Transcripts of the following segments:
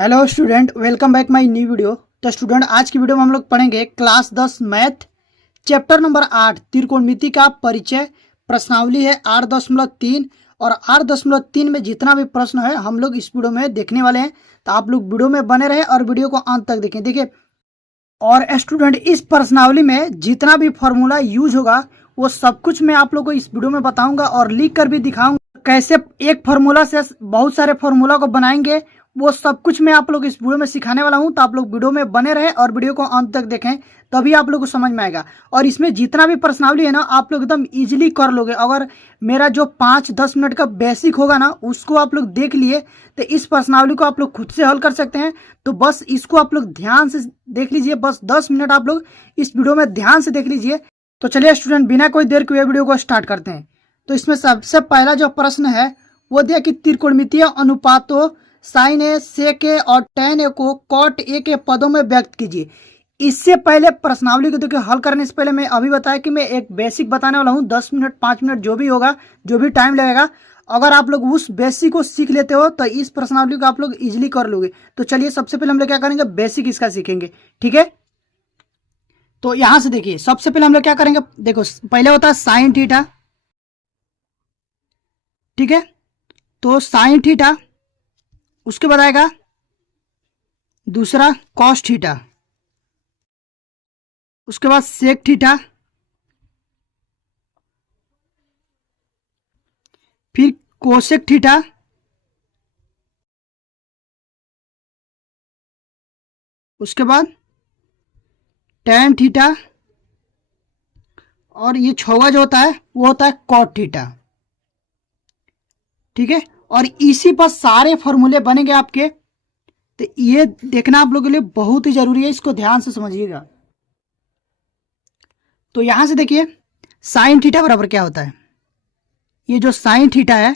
Hello student, welcome back my new video. तो student, आज की वीडियो में हम लोग पढ़ेंगे क्लास 10 मैथ चैप्टर नंबर 8 त्रिकोणमिति का परिचय। प्रश्नावली है 8.3 और 8.3 में जितना भी प्रश्न है हम लोग इस वीडियो में देखने वाले हैं। तो आप लोग वीडियो में बने रहे और वीडियो को अंत तक देखें। देखिए, और स्टूडेंट, इस प्रश्नावली में जितना भी फॉर्मूला यूज होगा वो सब कुछ मैं आप लोग को इस वीडियो में बताऊंगा और लिख कर भी दिखाऊंगा। कैसे एक फार्मूला से बहुत सारे फार्मूला को बनाएंगे वो सब कुछ मैं आप लोग इस वीडियो में सिखाने वाला हूं। तो आप लोग वीडियो में बने रहे और वीडियो को अंत तक देखें, तभी आप लोग को समझ में आएगा। और इसमें जितना भी प्रश्नावली है ना, आप लोग एकदम इजीली कर लोगे। अगर मेरा जो 5-10 मिनट का बेसिक होगा ना, उसको आप लोग देख लिए तो इस प्रश्नावली को आप लोग खुद से हल कर सकते हैं। तो बस इसको आप लोग ध्यान से देख लीजिए, बस 10 मिनट आप लोग इस वीडियो में ध्यान से देख लीजिए। तो चलिए स्टूडेंट, बिना कोई देर के वीडियो को स्टार्ट करते हैं। तो इसमें सबसे पहला जो प्रश्न है वो दिया कि त्रिकोणमितीय अनुपातों साइन ए, सेक ए और टेन ए को कॉट ए के पदों में व्यक्त कीजिए। इससे पहले प्रश्नावली को देखिए, हल करने से पहले मैं अभी बताया कि मैं एक बेसिक बताने वाला हूँ। 10 मिनट 5 मिनट जो भी होगा, जो भी टाइम लगेगा, अगर आप लोग उस बेसिक को सीख लेते हो तो इस प्रश्नावली को आप लोग इजीली कर लोगे। तो चलिए सबसे पहले हम लोग क्या करेंगे, बेसिक इसका सीखेंगे, ठीक है। तो यहां से देखिए, सबसे पहले हम लोग क्या करेंगे, देखो पहले होता है साइन थीटा, ठीक है। तो साइन थीटा, उसके बाद आएगा दूसरा कॉस थीटा, उसके बाद सेक थीटा, फिर कोसेक थीटा, उसके बाद टैन थीटा, और ये छवा जो होता है वो होता है कॉट थीटा, ठीक है। और इसी पर सारे फॉर्मूले बनेंगे आपके। तो ये देखना आप लोगों के लिए बहुत ही जरूरी है, इसको ध्यान से समझिएगा। तो यहां से देखिए, साइन थीटा बराबर क्या होता है, ये जो साइन थीटा है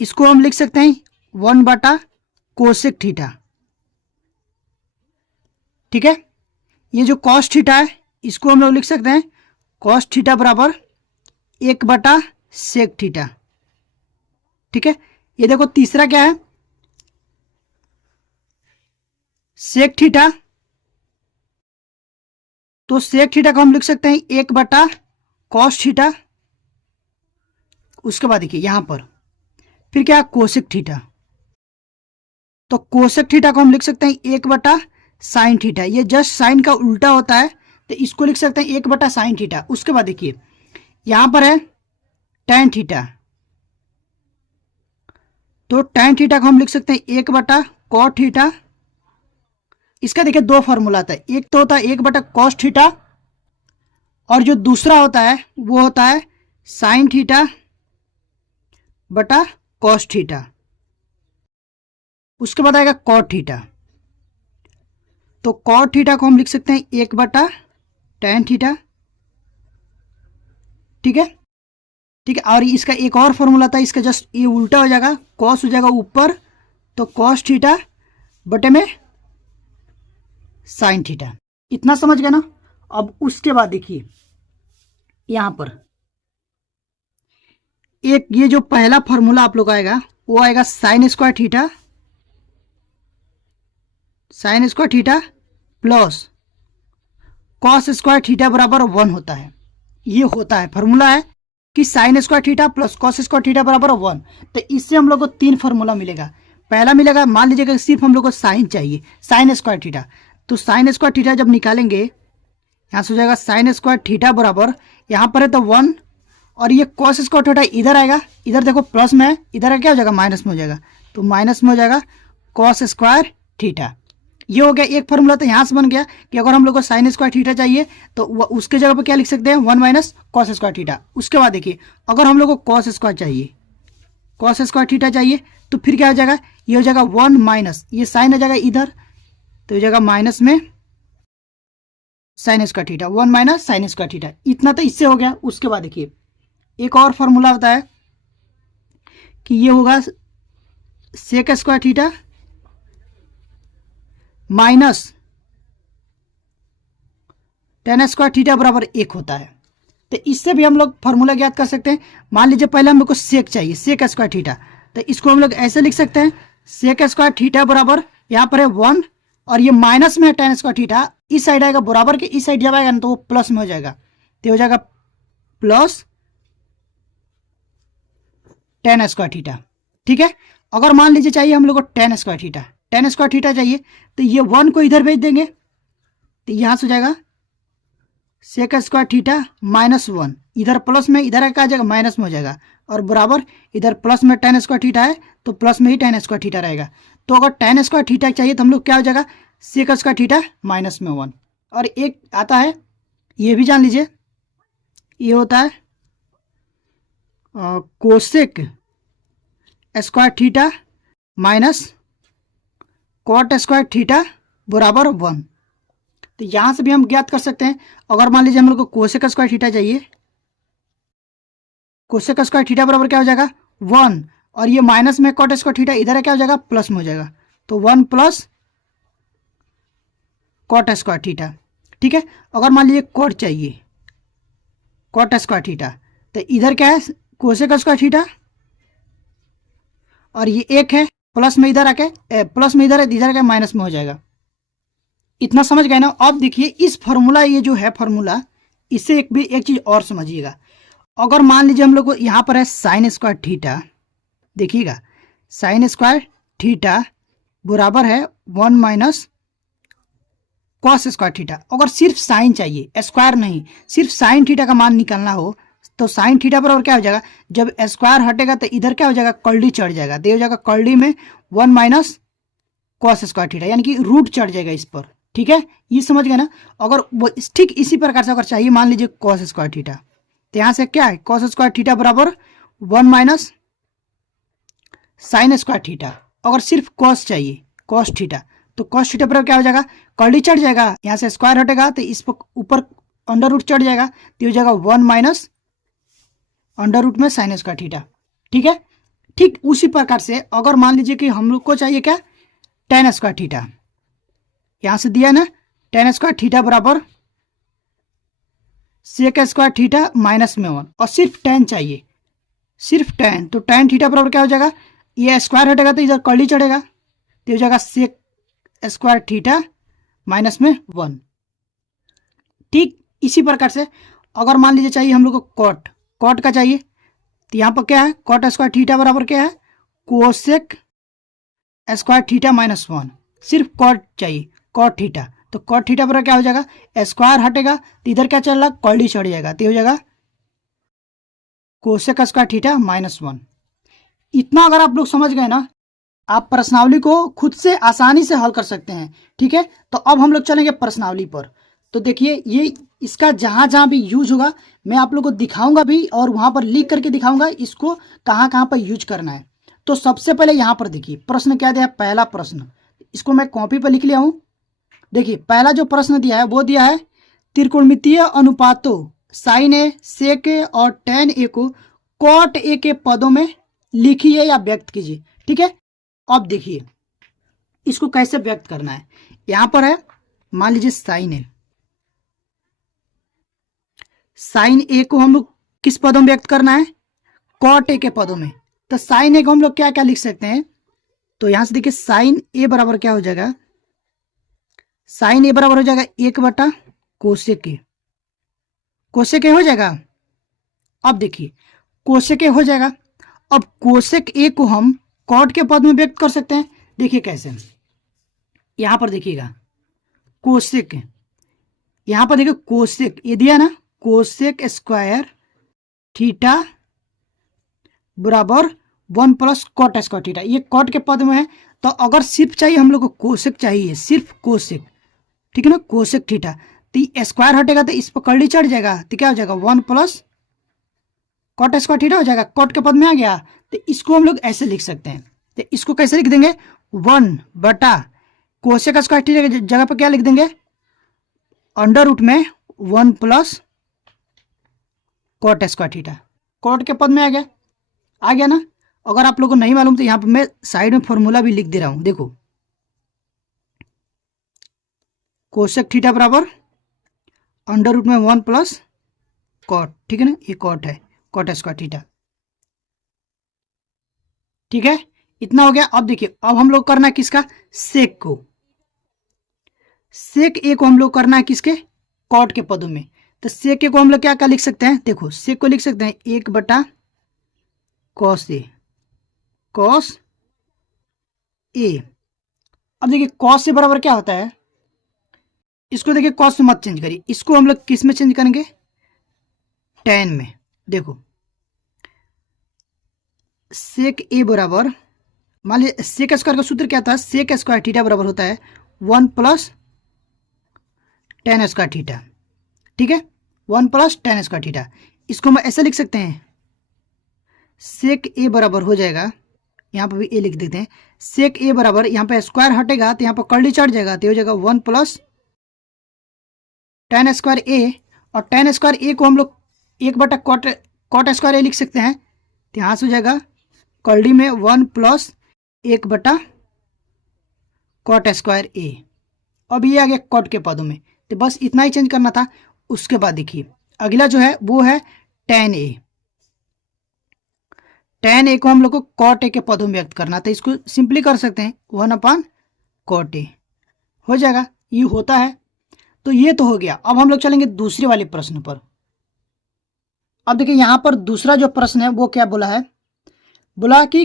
इसको हम लिख सकते हैं 1/, कोसेक थीटा, ठीक है। ये जो कॉस थीटा है इसको हम लोग लिख सकते हैं कॉस थीटा बराबर 1/, सेक थीटा, ठीक है। ये देखो तीसरा क्या है, सेक थीटा। तो सेक थीटा को हम लिख सकते हैं 1/, कॉस थीटा। उसके बाद देखिए यहां पर फिर क्या है, कोसेक थीटा। तो कोसेक थीटा को हम लिख सकते हैं 1/, साइन थीटा। ये जस्ट साइन का उल्टा होता है, तो इसको लिख सकते हैं 1/, साइन थीटा। उसके बाद देखिए यहां पर है टैन थीटा। तो टैन थीटा को हम लिख सकते हैं 1/, कॉट थीटा। इसका देखिए दो फॉर्मूला आता है, एक तो होता है 1/, कॉस थीटा, और जो दूसरा होता है वो होता है साइन थीटा बटा कॉस थीटा। उसके बाद आएगा कॉट थीटा। तो कॉट थीटा को हम लिख सकते हैं 1/, टैन थीटा, ठीक है, ठीक है। और इसका एक और फॉर्मूला था, इसका जस्ट ये उल्टा हो जाएगा, कॉस हो जाएगा ऊपर, तो कॉस थीटा बटे में साइन थीटा। इतना समझ गए ना। अब उसके बाद देखिए यहां पर एक ये जो पहला फॉर्मूला आप लोग आएगा वो आएगा sine square theta, sine square theta plus cos square theta बराबर 1 होता है। ये होता है फॉर्मूला है कि sine square theta plus cos square theta बराबर 1। तो इससे हम लोग को 3 फॉर्मूला मिलेगा। पहला मिलेगा, मान लीजिएगा सिर्फ हम लोग को साइन चाहिए, साइन स्क्वायर थीटा। तो साइन स्क्वायर थीटा जब निकालेंगे यहां से हो जाएगा साइन स्क्वायर थीटा बराबर, यहां पर है तो 1, और ये कॉस स्क्वायर थीटा इधर आएगा, इधर देखो प्लस में है, इधर क्या हो जाएगा, माइनस में हो जाएगा। तो माइनस में हो जाएगा कॉस स्क्वायर थीटा। ये हो गया एक फॉर्मूला। तो यहां से बन गया कि अगर हम लोग को साइन स्क्वायर थीटा चाहिए तो उसके जगह पर क्या लिख सकते हैं, 1 - कॉस स्क्वायर थीटा। उसके बाद देखिए अगर हम लोग को कॉस स्क्वायर चाहिए, कॉस स्क्वायर थीटा चाहिए, तो फिर क्या हो जाएगा, ये हो जाएगा 1 - ये साइन आ जाएगा इधर, तो हो जाएगा माइनस में sine square theta, 1 - sine square theta. इतना तो इससे हो गया। उसके बाद देखिए एक और फॉर्मूला होता है कि ये होगा sec square theta minus tan square theta बराबर 1 होता है। तो इससे भी हम लोग फॉर्मूला ज्ञात कर सकते हैं। मान लीजिए पहले हम लोग को सेक चाहिए, सेक स्क्वायर थीटा, तो इसको हम लोग ऐसे लिख सकते हैं सेक स्क्वायर थीटा बराबर यहाँ पर है 1 और ये माइनस में है tan स्क्वायर थीटा, इस साइड आएगा बराबर के, इस साइड जब आएगा ना तो वो प्लस में हो जाएगा, तो हो जाएगा प्लस tan स्क्वायर थीटा। ठीक है, अगर मान लीजिए चाहिए हम लोग को tan square theta, tan square theta चाहिए तो ये 1 को इधर भेज देंगे, तो यहां से हो जाएगा सेक स्क्वायर थीटा -1, इधर प्लस में, इधर क्या आ जाएगा माइनस में हो जाएगा, और बराबर इधर प्लस में tan स्क्वायर थीटा है तो प्लस में ही tan स्क्वायर थीटा रहेगा। तो अगर tan स्क्वायर थीटा चाहिए तो हम लोग क्या हो जाएगा सेक स्क्वायर थीटा -1। और एक आता है, ये भी जान लीजिए, ये होता है cosec square theta minus cot square theta बराबर 1। तो यहां से भी हम ज्ञात कर सकते हैं, अगर मान लीजिए हम लोग को कोसेक स्क्वायर थीटा चाहिए, कोसेक स्क्वायर थीटा बराबर क्या हो जाएगा 1, और ये माइनस में कॉट स्क्वायर थीटा इधर है क्या हो जाएगा प्लस में हो जाएगा, तो 1 प्लस कॉट स्क्वायर थीटा। ठीक है, अगर मान लीजिए कॉट चाहिए, कॉट स्क्वायर थीटा, तो इधर क्या है कोसेक स्क्वायर थीटा, और ये एक है प्लस में इधर आके प्लस में इधर है, इधर आके माइनस में हो जाएगा। इतना समझ गए ना। अब देखिए इस फॉर्मूला, ये जो है फॉर्मूला, इससे एक चीज और समझिएगा। अगर मान लीजिए हम लोग को यहाँ पर है साइन स्क्वायर थीटा, देखिएगा साइन स्क्वायर थीटा बराबर है 1 माइनस कॉस स्क्वायर थीटा। अगर सिर्फ साइन चाहिए, स्क्वायर नहीं, सिर्फ साइन थीटा का मान निकालना हो तो साइन थीटा बराबर क्या हो जाएगा, जब स्क्वायर हटेगा तो इधर क्या हो जाएगा कल्डी चढ़ जाएगा, तो हो जाएगा कल्डी में 1 माइनस कॉस स्क्वायर थीटा, यानी कि रूट चढ़ जाएगा इस पर। ठीक है, ये समझ गए ना। अगर वो ठीक इसी प्रकार से अगर चाहिए मान लीजिए कॉस स्क्वायर थीटा, तो यहाँ से क्या है कॉस स्क्वायर थीटा बराबर 1 माइनस साइन स्क्वायर थीटा। अगर सिर्फ कॉस चाहिए, कॉस थीटा, तो कॉस थीटा बराबर क्या हो जाएगा कल्डी चढ़ जाएगा, यहाँ से स्क्वायर हटेगा तो इस पर ऊपर अंडर रूट चढ़ जाएगा, तो हो जाएगा 1 माइनस अंडर रूट में साइन स्क्वायर थीटा। ठीक है, ठीक उसी प्रकार से अगर मान लीजिए कि हम लोग को चाहिए क्या tan स्क्वायर थीटा, यहां से दिया ना tan स्क्वायर थीटा बराबर सेक स्क्वायर थीटा -1, और सिर्फ tan चाहिए, सिर्फ tan, तो tan थीटा बराबर क्या हो जाएगा, ये स्क्वायर हटेगा तो इधर कर्ली चढ़ेगा, तो हो जाएगा सेक स्क्वायर थीटा -1। ठीक इसी प्रकार से अगर मान लीजिए चाहिए हम लोग को कॉट, कॉट का चाहिए, तो यहाँ पर क्या है कॉट स्क्वायर थीटा बराबर क्या है कोसेक स्क्वायर थीटा -1, सिर्फ कॉट चाहिए कॉट थीटा, तो कॉट थीटा बराबर क्या हो जाएगा स्क्वायर हटेगा तो इधर क्या चल रहा कर्ली चढ़ जाएगा, तो हो जाएगा कोसेक स्क्वायर थीटा -1। इतना अगर आप लोग समझ गए ना, आप प्रश्नावली को खुद से आसानी से हल कर सकते हैं। ठीक है, तो अब हम लोग चलेंगे प्रश्नावली पर। तो देखिए ये इसका जहां जहां भी यूज होगा मैं आप लोग को दिखाऊंगा भी, और वहां पर लिख करके दिखाऊंगा इसको कहां कहां पर यूज करना है। तो सबसे पहले यहां पर देखिए प्रश्न क्या दिया है, पहला प्रश्न, इसको मैं कॉपी पर लिख लिया हूं। देखिए पहला जो प्रश्न दिया है वो दिया है त्रिकोणमितीय अनुपातों साइन ए, सेक ए और tan ए को कॉट ए के पदों में लिखिए या व्यक्त कीजिए। ठीक है, अब देखिए इसको कैसे व्यक्त करना है। यहां पर है मान लीजिए साइन ए, साइन ए को हम लोग किस पदों में व्यक्त करना है कॉट ए के पदों में, तो साइन ए को हम लोग क्या क्या लिख सकते हैं, तो यहां से देखिए साइन ए बराबर क्या हो जाएगा, साइन ए बराबर हो जाएगा 1 कोसेक ए, कोसेक ए हो जाएगा। अब देखिए कोसेक ए हो जाएगा, अब कोसेक ए को हम कॉट के पद में व्यक्त कर सकते हैं। देखिए कैसे, यहां पर देखिएगा कोसेक, यहां पर देखिए कोसेक ये दिया ना कोसेक स्क्वायर थीटा बराबर 1 प्लस कॉट स्क्वायर थीटा, ये कॉट के पद में है। तो अगर सिर्फ चाहिए हम लोग को कोसेक चाहिए, सिर्फ कोसेक, ठीक है ना कोसेक थीटा, तो स्क्वायर हटेगा तो इस पर कर्ली चढ़ जाएगा, तो क्या हो जाएगा 1 प्लस कॉट स्क्वायर थीटा हो जाएगा, कॉट के पद में आ गया। तो इसको हम लोग ऐसे लिख सकते हैं, तो इसको कैसे लिख देंगे 1 बटा कोसेक स्क्वायर थीटा की जगह पर क्या लिख देंगे अंडर रूट में 1 plus cot square theta, cot के पद में आ गया ना। अगर आप लोगों को नहीं मालूम तो यहां पर मैं साइड में फॉर्मूला भी लिख दे रहा हूं, देखो कोसेक थीटा बराबर अंडर रूट में 1 प्लस कॉट, ठीक है ना, ये कॉट है कॉट स्क्वायर थीटा। ठीक है, इतना हो गया। अब देखिए, अब हम लोग करना है किसका, सेक को। सेक ए को हम लोग करना है किसके, कॉट के पदों में। तो सेक ए को हम लोग क्या क्या लिख सकते हैं, देखो सेक को लिख सकते हैं 1/cos ए, कॉस ए। अब देखिए कॉस से बराबर क्या होता है, इसको देखिए कॉस में मत चेंज करिए, इसको हम लोग किस में चेंज करेंगे, tan में। देखो सेक ए बराबर, मान लीजिए सेक स्क्वायर का सूत्र क्या था, सेक स्क्वायर थीटा बराबर होता है 1 + tan स्क्वायर थीटा। ठीक है, 1 + tan स्क्वायर थीटा। इसको हम ऐसे लिख सकते हैं, सेक ए बराबर हो जाएगा, यहाँ पर भी ए लिख देते हैं, सेक ए बराबर, यहाँ पे स्क्वायर हटेगा तो यहाँ पर कर्ली चढ़ जाएगा, तो हो जाएगा 1 + tan स्क्वायर ए। और tan स्क्वायर ए को हम लोग 1/cot स्क्वायर ए लिख सकते हैं, तो यहाँ से हो जाएगा कर्ली में 1 + 1/cot स्क्वायर ए। अब ये आ गया कॉट के पदों में, तो बस इतना ही चेंज करना था। उसके बाद देखिए अगला जो है वो है tan ए। tan ए को हम लोग को cot ए के पदों में व्यक्त करना था, इसको सिंपली कर सकते हैं 1/cot ए, हो जाएगा, ये होता है। तो ये तो हो गया। अब हम लोग चलेंगे दूसरे वाले प्रश्न पर। अब देखिए यहाँ पर दूसरा जो प्रश्न है वो क्या बोला है, बोला कि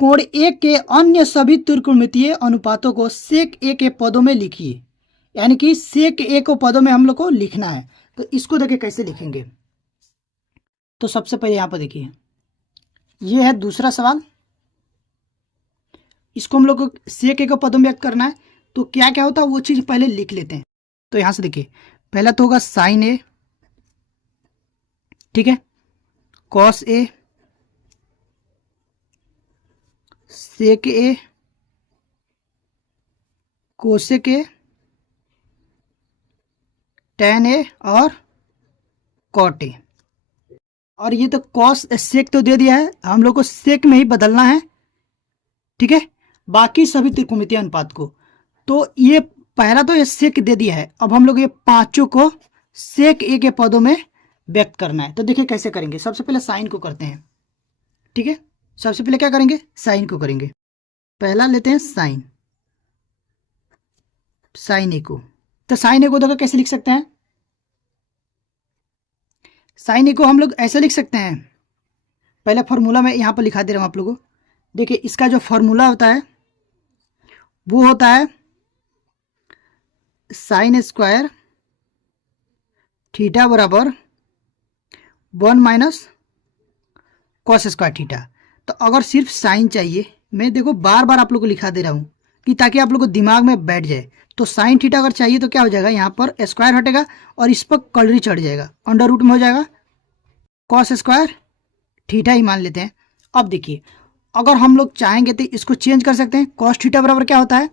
कोण ए के अन्य सभी त्रिकोणमितीय अनुपातों को सेक ए के पदों में लिखिए। यानी कि सेक ए को पदों में हम लोग को लिखना है। तो इसको देखिए कैसे लिखेंगे, तो सबसे पहले यहाँ पर देखिए ये है दूसरा सवाल, इसको हम लोग को सेक ए को पदों में व्यक्त करना है। तो क्या क्या होता है वो चीज़ पहले लिख लेते हैं। तो यहाँ से देखिए पहला तो होगा साइन ए, ठीक है, cos A, sec A, cosec A, tan A और कॉट ए। और ये तो कॉस सेक तो दे दिया है, हम लोग को सेक में ही बदलना है। ठीक है, बाकी सभी त्रिकोणमितीय अनुपात को, तो ये पहला तो ये सेक दे दिया है, अब हम लोग ये पांचों को सेक ए के पदों में व्यक्त करना है। तो देखिए कैसे करेंगे, सबसे पहले साइन को करते हैं। ठीक है, सबसे पहले क्या करेंगे, साइन को करेंगे। पहला लेते हैं साइन, साइन ए को। तो साइन ए को देखो कैसे लिख सकते हैं, साइन ए को हम लोग ऐसे लिख सकते हैं, पहले फॉर्मूला में यहाँ पर लिखा दे रहा हूँ आप लोगों को। देखिए इसका जो फॉर्मूला होता है वो होता है साइन स्क्वायर थीटा बराबर 1 - कॉस स्क्वायर थीटा। तो अगर सिर्फ साइन चाहिए, मैं देखो बार बार आप लोग को लिखा दे रहा हूँ कि ताकि आप लोग को दिमाग में बैठ जाए। तो साइन थीटा अगर चाहिए तो क्या हो जाएगा, यहाँ पर स्क्वायर हटेगा और इस पर कलरी चढ़ जाएगा, अंडर रूट में हो जाएगा कॉस स्क्वायर थीटा ही मान लेते हैं। अब देखिए अगर हम लोग चाहेंगे तो इसको चेंज कर सकते हैं। कॉस थीटा बराबर क्या होता है,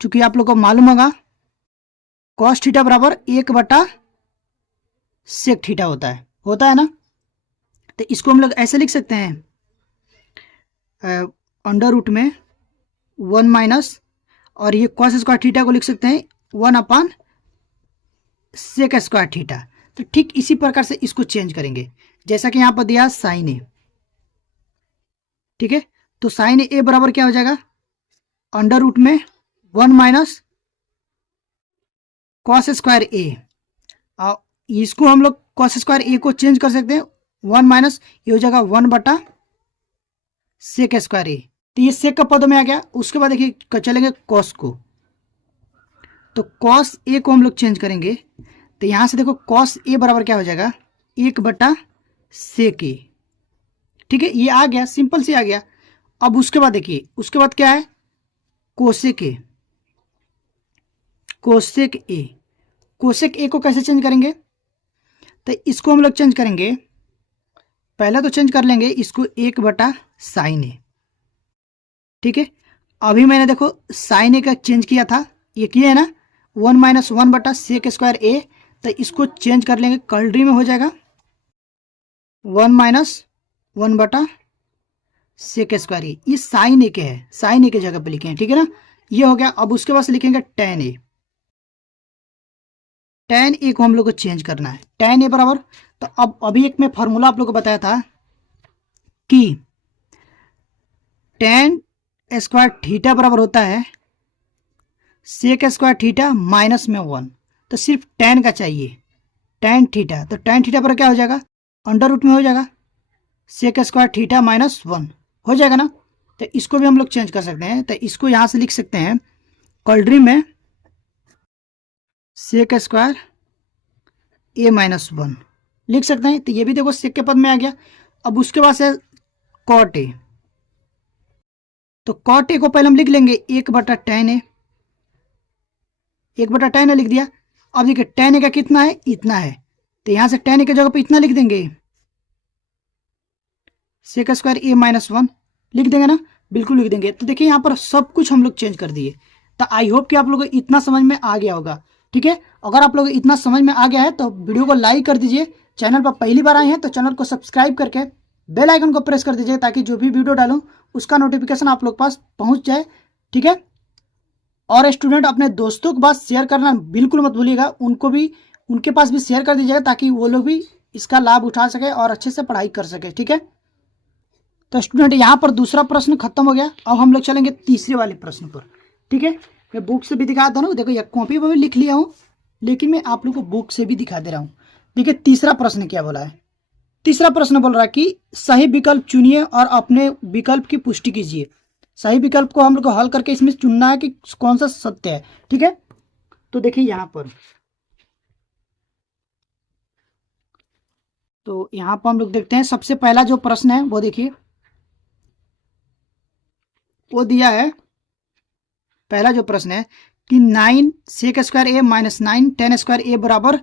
चूंकि आप लोग को मालूम होगा कॉस थीटा बराबर 1/सेक थीटा होता है ना। तो इसको हम लोग ऐसे लिख सकते हैं, अंडर रूट में 1 - और ये कॉस स्क्वायर थीटा को लिख सकते हैं 1/सेक स्क्वायर थीटा। तो ठीक इसी प्रकार से इसको चेंज करेंगे, जैसा कि यहाँ पर दिया साइन ए। ठीक है, तो साइन ए बराबर क्या हो जाएगा, अंडर रूट में 1 - कॉस स्क्वायर ए। इसको हम लोग कॉस स्क्वायर ए को चेंज कर सकते हैं 1 - ये हो जाएगा 1/सेक स्क्वायर ए। तो ये सेक का पदों में आ गया। उसके बाद देखिए चलेंगे कॉस को, तो कॉस ए को हम लोग चेंज करेंगे। तो यहाँ से देखो कॉस ए बराबर क्या हो जाएगा, 1/सेक ए। ठीक है, ये आ गया, सिंपल से आ गया। अब उसके बाद देखिए उसके बाद क्या है, कोसेक ए। कोसेक ए, कोसेक ए को कैसे चेंज करेंगे, तो इसको हम लोग चेंज करेंगे, पहला तो चेंज कर लेंगे इसको 1/साइन ए। ठीक है, अभी मैंने देखो साइन ए का चेंज किया था, ये किया है ना, 1 - 1/सेक स्क्वायर ए। तो इसको चेंज कर लेंगे, कलरी में हो जाएगा 1 - 1/सेक स्क्वायर ए। ये साइन ए के है, साइन ए के जगह पे लिखे हैं। ठीक है ना, ये हो गया। अब उसके बाद लिखेंगे tan ए। tan ए को हम लोग को चेंज करना है, tan ए बराबर, तो अब अभी एक मैं फॉर्मूला आप लोग को बताया था कि टेन स्क्वायर थीटा बराबर होता है सेक स्क्वायर थीटा माइनस में 1। तो सिर्फ टेन का चाहिए, टेन थीटा। तो टेन थीटा पर क्या हो जाएगा, अंडर रूट में हो जाएगा सेक स्क्वायर थीटा माइनस 1 हो जाएगा ना। तो इसको भी हम लोग चेंज कर सकते हैं। तो इसको यहाँ से लिख सकते हैं क्वाड्री में सेक स्क्वायर ए माइनस 1 लिख सकते हैं। तो ये भी देखो सेक के पद में आ गया। अब उसके बाद से कॉट ए, तो कॉट ए को पहले हम लिख लेंगे 1/tan ए, 1/tan ए लिख दिया। अब देखिए tan ए का कितना है, इतना है। तो यहां से tan ए की जगह पे इतना लिख देंगे, सेक स्क्वायर ए माइनस 1 लिख देंगे ना, बिल्कुल लिख देंगे। तो देखिए यहाँ पर सब कुछ हम लोग चेंज कर दिए। तो आई होप कि आप लोगों को इतना समझ में आ गया होगा। ठीक है, अगर आप लोगों को इतना समझ में आ गया है तो वीडियो को लाइक कर दीजिए। चैनल पर पहली बार आए हैं तो चैनल को सब्सक्राइब करके बेल आइकन को प्रेस कर दीजिए, ताकि जो भी वीडियो डालूं उसका नोटिफिकेशन आप लोग पास पहुंच जाए। ठीक है, और स्टूडेंट अपने दोस्तों के पास शेयर करना बिल्कुल मत भूलिएगा, उनको भी उनके पास भी शेयर कर दीजिएगा, ताकि वो लोग भी इसका लाभ उठा सके और अच्छे से पढ़ाई कर सके। ठीक है, तो स्टूडेंट यहाँ पर दूसरा प्रश्न खत्म हो गया। अब हम लोग चलेंगे तीसरे वाले प्रश्न पर। ठीक है, मैं बुक से भी दिखा दे रहा हूँ, देखो ये कॉपी पर भी लिख लिया हूँ, लेकिन मैं आप लोग को बुक से भी दिखा दे रहा हूँ। देखिए तीसरा प्रश्न क्या बोला है। तीसरा प्रश्न बोल रहा है कि सही विकल्प चुनिए और अपने विकल्प की पुष्टि कीजिए। सही विकल्प को हम लोग को हल करके इसमें चुनना है कि कौन सा सत्य है। ठीक है, तो देखिए यहाँ पर, तो यहाँ पर हम लोग देखते हैं सबसे पहला जो प्रश्न है वो देखिए, वो दिया है। पहला जो प्रश्न है कि 9 सेक स्क्वायर ए माइनस 9 tan स्क्वायर ए बराबर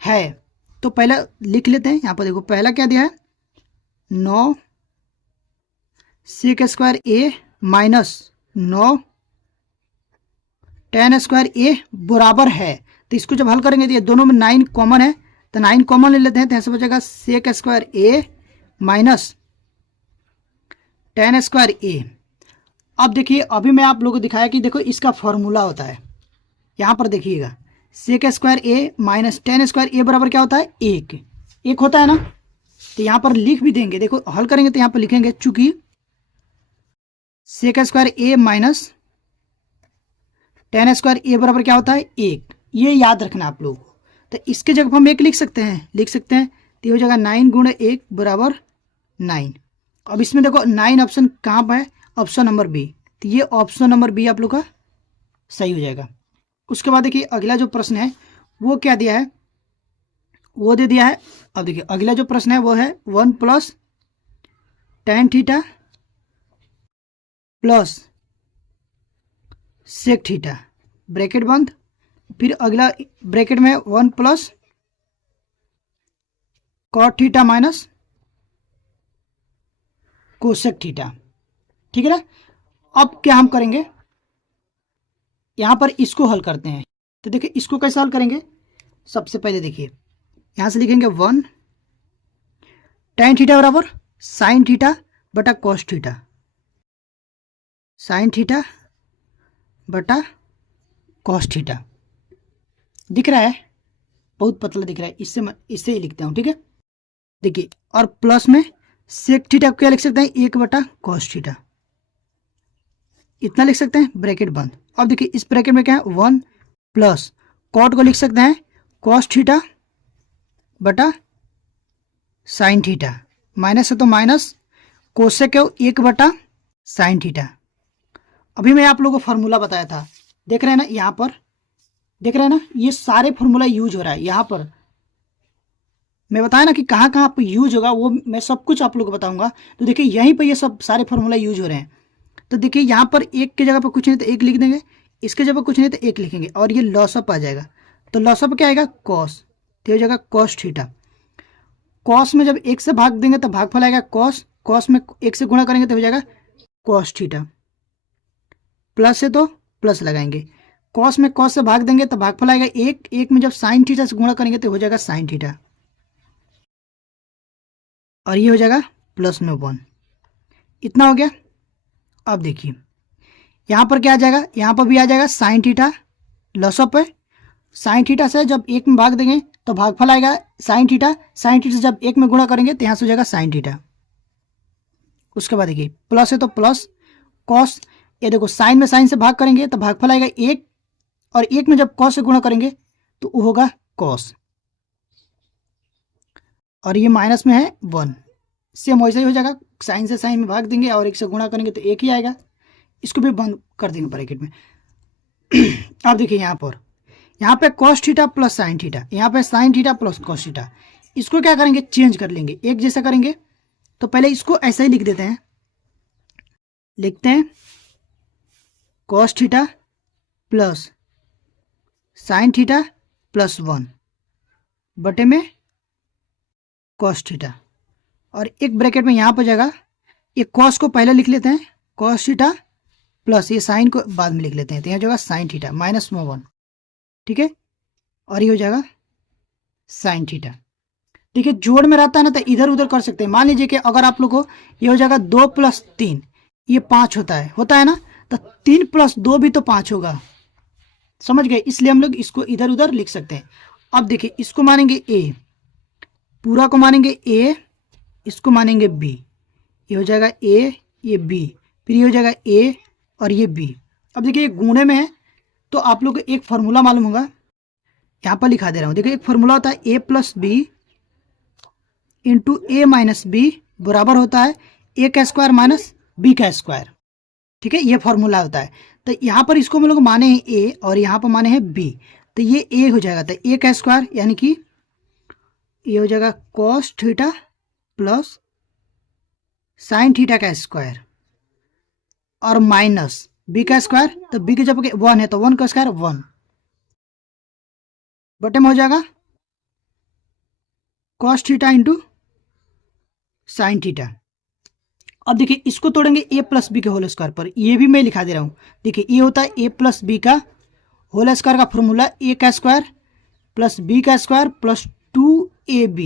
है। तो पहले लिख लेते हैं। यहाँ पर देखो पहला क्या दिया है, 9 सेक स्क्वायर ए माइनस 9 tan स्क्वायर ए बराबर है। तो इसको जब हल करेंगे तो ये दोनों में 9 कॉमन है, तो 9 कॉमन ले लेते हैं। तो ऐसे बचेगा सेक स्क्वायर ए माइनस tan स्क्वायर ए। अब देखिए अभी मैं आप लोगों को दिखाया कि देखो इसका फॉर्मूला होता है। यहाँ पर देखिएगा सेक स्क्वायर ए माइनस tan स्क्वायर ए बराबर क्या होता है, एक होता है ना। तो यहाँ पर लिख भी देंगे, देखो हल करेंगे तो यहाँ पर लिखेंगे चूंकि सेक स्क्वायर ए माइनस tan स्क्वायर ए बराबर क्या होता है, 1। ये याद रखना आप लोगों को। तो इसके जगह पर हम 1 लिख सकते हैं। तो ये हो जाएगा 9 गुणे 1 बराबर 9। अब इसमें देखो 9 ऑप्शन कहाँ पर है, ऑप्शन नंबर बी। तो ये ऑप्शन नंबर बी आप लोग का सही हो जाएगा। उसके बाद देखिए अगला जो प्रश्न है वो क्या दिया है, वो दे दिया है। अब देखिए अगला जो प्रश्न है वो है 1 plus tan theta plus sec theta, bracket बंद। फिर अगला ब्रैकेट में 1 plus cot theta minus cosec theta. ठीक है ना। अब क्या हम करेंगे, यहाँ पर इसको हल करते हैं। तो देखिए इसको कैसे हल करेंगे, सबसे पहले देखिए यहाँ से लिखेंगे 1 tan थीटा बराबर साइन थीटा बटा कॉस थीटा, साइन थीटा बटा कॉस थीटा। दिख रहा है, बहुत पतला दिख रहा है, इससे ही लिखता हूँ। ठीक है, देखिए और प्लस में सेक थीटा को क्या लिख सकते हैं, 1 बटा कॉस थीटा, इतना लिख सकते हैं, ब्रैकेट बंद। अब देखिए इस ब्रैकेट में क्या है, 1 प्लस कॉट को लिख सकते हैं कॉस थीटा बटा साइन थीटा, माइनस है तो माइनस, कोसेक है 1 बटा साइन थीटा। अभी मैं आप लोगों को फॉर्मूला बताया था, देख रहे हैं ना, यहाँ पर देख रहे हैं ना, ये सारे फॉर्मूला यूज हो रहा है। यहाँ पर मैं बताया ना कि कहाँ कहाँ पर यूज होगा, वो मैं सब कुछ आप लोगों को बताऊंगा। तो देखिए यहीं पर ये सब सारे फॉर्मूला यूज हो रहे हैं। तो देखिए यहाँ पर 1 की जगह पर कुछ नहीं तो 1 लिख देंगे, इसके जगह पर कुछ नहीं तो 1 लिखेंगे, और ये लॉसअप आ जाएगा। तो लॉसअप क्या आएगा, कॉस, तो हो जाएगा कॉस थीटा। कॉस में जब 1 से भाग देंगे तो भागफल आएगा कॉस, कॉस में 1 से गुणा करेंगे तो हो जाएगा कॉस थीटा, प्लस है तो प्लस लगाएंगे, कॉस में कॉस से भाग देंगे तो भागफल आएगा 1, 1 में जब साइन थीटा से गुणा करेंगे तो हो जाएगा साइन थीटा, और ये हो जाएगा प्लस में 1। इतना हो गया। अब देखिए यहाँ पर क्या आ जाएगा, यहाँ पर भी आ जाएगा साइन थीटा, लॉसअप है, साइन थीटा से जब 1 में भाग देंगे तो भागफल आएगा साइन थीटा, साइन थीटा से जब 1 में गुणा करेंगे तो यहाँ से हो जाएगा साइन थीटा। उसके बाद देखिए प्लस है तो प्लस, कॉस, ये देखो साइन में साइन से भाग करेंगे तो भागफल आएगा 1, और 1 में जब कॉस से गुणा करेंगे तो वो होगा कॉस, और ये माइनस में है 1। सेम वैसे ही हो जाएगा, साइन से साइन में भाग देंगे और 1 से गुणा करेंगे तो 1 ही आएगा। इसको भी बंद कर देंगे ब्रैकेट में। अब देखिए यहाँ पे cos theta plus sine theta, यहाँ पे sine theta plus cos theta, इसको क्या करेंगे, चेंज कर लेंगे, एक जैसा करेंगे। तो पहले इसको ऐसा ही लिख देते हैं, लिखते हैं cos theta plus sine theta plus 1 बटे में कॉस थीटा, और एक ब्रैकेट में यहाँ पर जाएगा, ये कॉस को पहले लिख लेते हैं, कॉस थीटा प्लस ये साइन को बाद में लिख लेते हैं, तो यहाँ जाएगा साइन थीटा माइनस में 1, ठीक है, और ये हो जाएगा साइन थीटा। ठीक है, जोड़ में रहता है ना तो इधर उधर कर सकते हैं। मान लीजिए कि अगर आप लोग को ये हो जाएगा 2 + 3, ये 5 होता है ना, तो 3 + 2 भी तो 5 होगा, समझ गए, इसलिए हम लोग इसको इधर उधर लिख सकते हैं। अब देखिए इसको मानेंगे ए, पूरा को मानेंगे ए, इसको मानेंगे बी, ये हो जाएगा ए, ये बी, फिर ये हो जाएगा ए और ये बी। अब देखिए ये गुणे में है तो आप लोग को एक फार्मूला मालूम होगा, यहाँ पर लिखा दे रहा हूँ। देखिए एक फार्मूला होता है a + b × a - b बराबर होता है a का स्क्वायर माइनस b का स्क्वायर। ठीक है, ये फार्मूला होता है। तो यहाँ पर इसको हम लोग माने हैं a और यहाँ पर माने हैं b, तो ये a हो जाएगा, तो a का स्क्वायर यानी कि ये हो जाएगा cos theta plus sine theta का स्क्वायर और माइनस b का स्क्वायर, तो b के जब 1 है तो 1 का स्क्वायर 1 बटे में हो जाएगा cos थीटा × साइन थीटा। अब देखिए इसको तोड़ेंगे a + b के होल स्क्वायर पर, ये भी मैं लिखा दे रहा हूँ। देखिए ये होता है a + b का होल स्क्वायर का फॉर्मूला, a का स्क्वायर प्लस b का स्क्वायर प्लस 2ab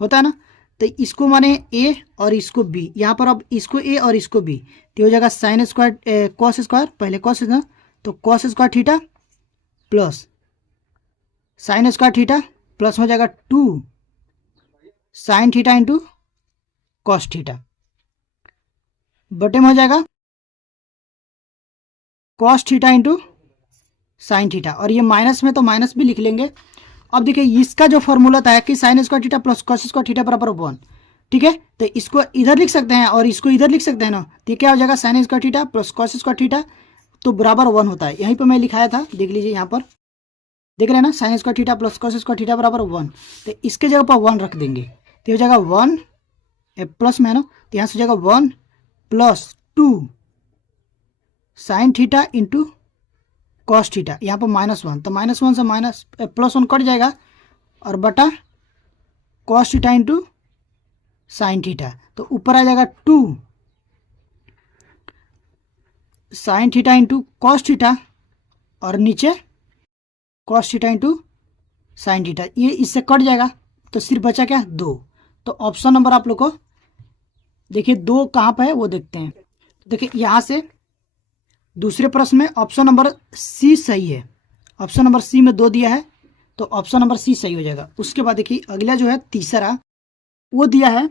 होता है ना, तो इसको माने a और इसको b, यहाँ पर अब इसको a और इसको b, तो हो जाएगा साइन स्क्वायर कॉस स्क्वायर, पहले कॉस है ना, तो cos square theta plus sine square theta plus हो जाएगा 2 साइन थीटा × कॉस थीटा बटे में हो जाएगा कॉस थीटा × साइन थीटा, और ये माइनस में तो माइनस भी लिख लेंगे। अब देखिए इसका जो फॉर्मूला था कि sine square theta plus cos square theta बराबर 1, ठीक है, तो इसको इधर लिख सकते हैं और इसको इधर लिख सकते हैं ना, तो ये क्या हो जाएगा sine square theta plus cos square theta तो बराबर 1 होता है। यहीं पर मैं लिखाया था, देख लीजिए यहाँ पर, देख रहे हैं ना, sine square theta plus cos square theta बराबर 1, तो इसके जगह पर 1 रख देंगे, तो हो जाएगा 1 प्लस में है ना, तो यहाँ से हो जाएगा 1 + 2 साइन थीटा × कॉस थीटा, यहाँ पर -1, तो -1 से +1 कट जाएगा और बटा कॉस थीटा × साइन थीटा, तो ऊपर आ जाएगा 2 साइन थीटा × कॉस थीटा और नीचे कॉस थीटा × साइन थीटा, ये इससे कट जाएगा तो सिर्फ बचा क्या 2। तो ऑप्शन नंबर आप लोग को देखिए 2 कहाँ पर है वो देखते हैं। देखिए यहाँ से दूसरे प्रश्न में ऑप्शन नंबर सी सही है, ऑप्शन नंबर सी में 2 दिया है तो ऑप्शन नंबर सी सही हो जाएगा। उसके बाद देखिए अगला जो है तीसरा, वो दिया है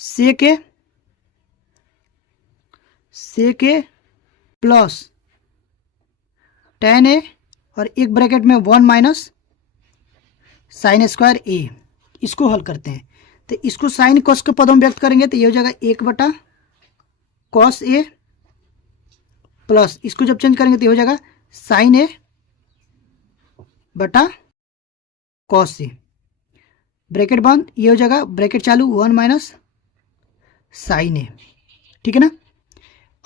सेके प्लस tan a और एक ब्रैकेट में 1 - साइन स्क्वायर a, इसको हल करते हैं। तो इसको साइन कॉस के पदों में व्यक्त करेंगे तो ये हो जाएगा 1 बटा कॉस a प्लस इसको जब चेंज करेंगे तो ये हो जाएगा साइन a बटा कॉस a, ब्रैकेट बंद, ये हो जाएगा ब्रैकेट चालू 1 साइन a, ठीक है ना।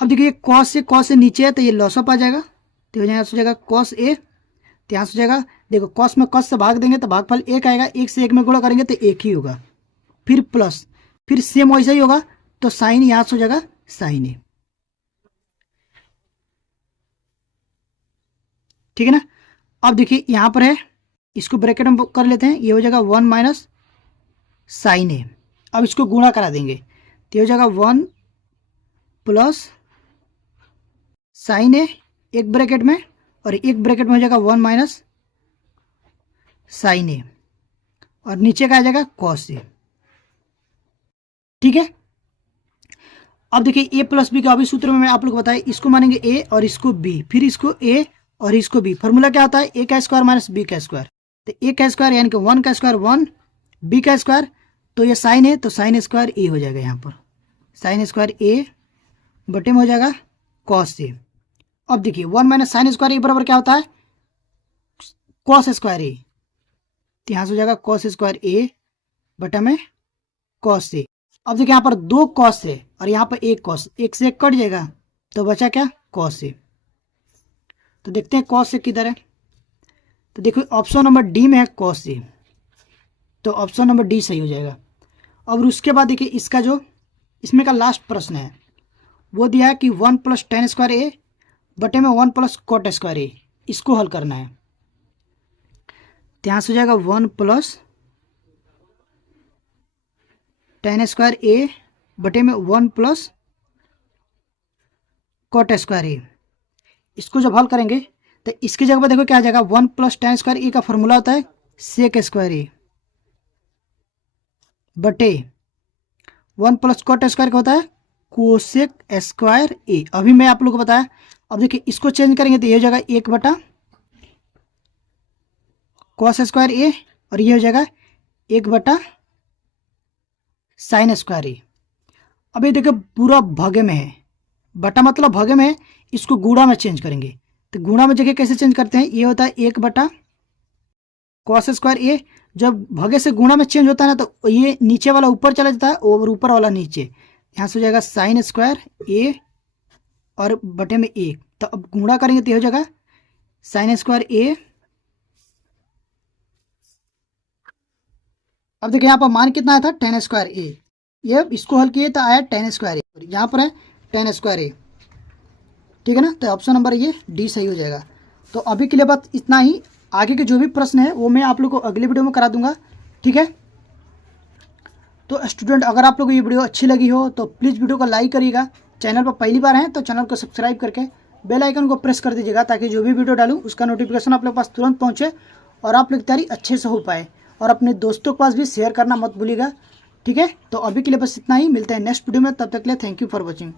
अब देखिए कॉस से नीचे है तो ये लॉस अप आ जाएगा, तो यहाँ से हो जाएगा कॉस a, तो यहाँ से हो जाएगा, देखो कॉस में कॉस से भाग देंगे तो भागफल 1 आएगा, 1 से 1 में गुणा करेंगे तो 1 ही होगा, फिर प्लस, फिर सेम वैसा ही होगा, तो साइन यहाँ से हो जाएगा साइन a, ठीक है ना। अब देखिए यहाँ पर है, इसको ब्रैकेट में कर लेते हैं, ये हो जाएगा 1 - साइन a, अब इसको गुणा करा देंगे तो ये हो जाएगा 1 + साइन a एक ब्रैकेट में और एक ब्रैकेट में हो जाएगा 1 - साइन a और नीचे का आ जाएगा कॉस a, ठीक है। अब देखिए ए प्लस बी का अभी सूत्र में मैं आप लोग बताया, इसको मानेंगे ए और इसको बी, फिर इसको ए और इसको बी। फॉर्मूला क्या होता है, ए का स्क्वायर माइनस बी का स्क्वायर। तो ए का स्क्वायर यानी कि 1 का स्क्वायर 1, बी का स्क्वायर तो ये साइन है तो साइन स्क्वायर ए हो जाएगा, यहाँ पर साइन स्क्वायर ए बटे में हो जाएगा कॉस ए। अब देखिए 1 माइनस साइन स्क्वायर ए बराबर क्या होता है, कॉस स्क्वायर ए, तो यहाँ से हो जाएगा कॉस स्क्वायर ए बटा में कॉस ए। अब देखिए यहाँ पर 2 कॉस है और यहाँ पर 1 कॉस, एक से एक कट जाएगा तो बचा क्या, कॉस ए। तो देखते हैं कॉस ए किधर है, तो देखो ऑप्शन नंबर डी में है कॉस ए, तो ऑप्शन नंबर डी सही हो जाएगा। और उसके बाद देखिए इसका जो इसमें का लास्ट प्रश्न है वो दिया है कि 1 प्लस टेन स्क्वायर ए बटे में 1 प्लस कॉट स्क्वायर ए, इसको हल करना है। तो यहाँ से हो जाएगा 1 प्लस टेन स्क्वायर ए बटे में 1 प्लस कॉट स्क्वायर ए। इसको जब हल करेंगे तो इसकी जगह पर देखो क्या आ जाएगा, 1 प्लस टेन स्क्वायर ए का फॉर्मूला होता है सेक स्क्वायर ए बटे 1 प्लस कॉट स्क्वायर का होता है कोसेक स्क्वायर ए। अभी मैं आप लोगों को बताया। अब देखिए इसको चेंज करेंगे तो ये हो जाएगा 1 बटा कॉस स्क्वायर ए और ये हो जाएगा 1 बटा साइन स्क्वायर ए। अब ये देखिए पूरा भागे में है, बटा मतलब भागे में है, इसको गुणा में चेंज करेंगे। तो गुणा में जगह कैसे चेंज करते हैं, ये होता है 1 बटा कॉस स्क्वायर ए, जब भागे से गुणा में चेंज होता है ना तो ये नीचे वाला ऊपर चला जाता है और ऊपर वाला नीचे, यहाँ से हो जाएगा साइन स्क्वायर ए और बटे में 1। तो अब गुणा करेंगे तो ये हो जाएगा साइन स्क्वायर ए। अब देखिए यहाँ पर मान कितना आया था, टेन स्क्वायर ए, ये इसको हल किए तो आया टेन स्क्वायर ए, यहाँ पर है टेन स्क्वायर ए, ठीक है ना। तो ऑप्शन नंबर ये डी सही हो जाएगा। तो अभी के लिए बस इतना ही, आगे के जो भी प्रश्न है वो मैं आप लोग को अगले वीडियो में करा दूंगा, ठीक है। तो स्टूडेंट अगर आप लोग को ये वीडियो अच्छी लगी हो तो प्लीज़ वीडियो को लाइक करिएगा, चैनल पर पहली बार हैं तो चैनल को सब्सक्राइब करके बेल आइकन को प्रेस कर दीजिएगा ताकि जो भी वीडियो डालूँ उसका नोटिफिकेशन आप लोग के पास तुरंत पहुँचे और आप लोग की तैयारी अच्छे से हो पाए। और अपने दोस्तों के पास भी शेयर करना मत भूलिएगा, ठीक है। तो अभी के लिए बस इतना ही, मिलते हैं नेक्स्ट वीडियो में, तब तक के लिए थैंक यू फॉर वॉचिंग।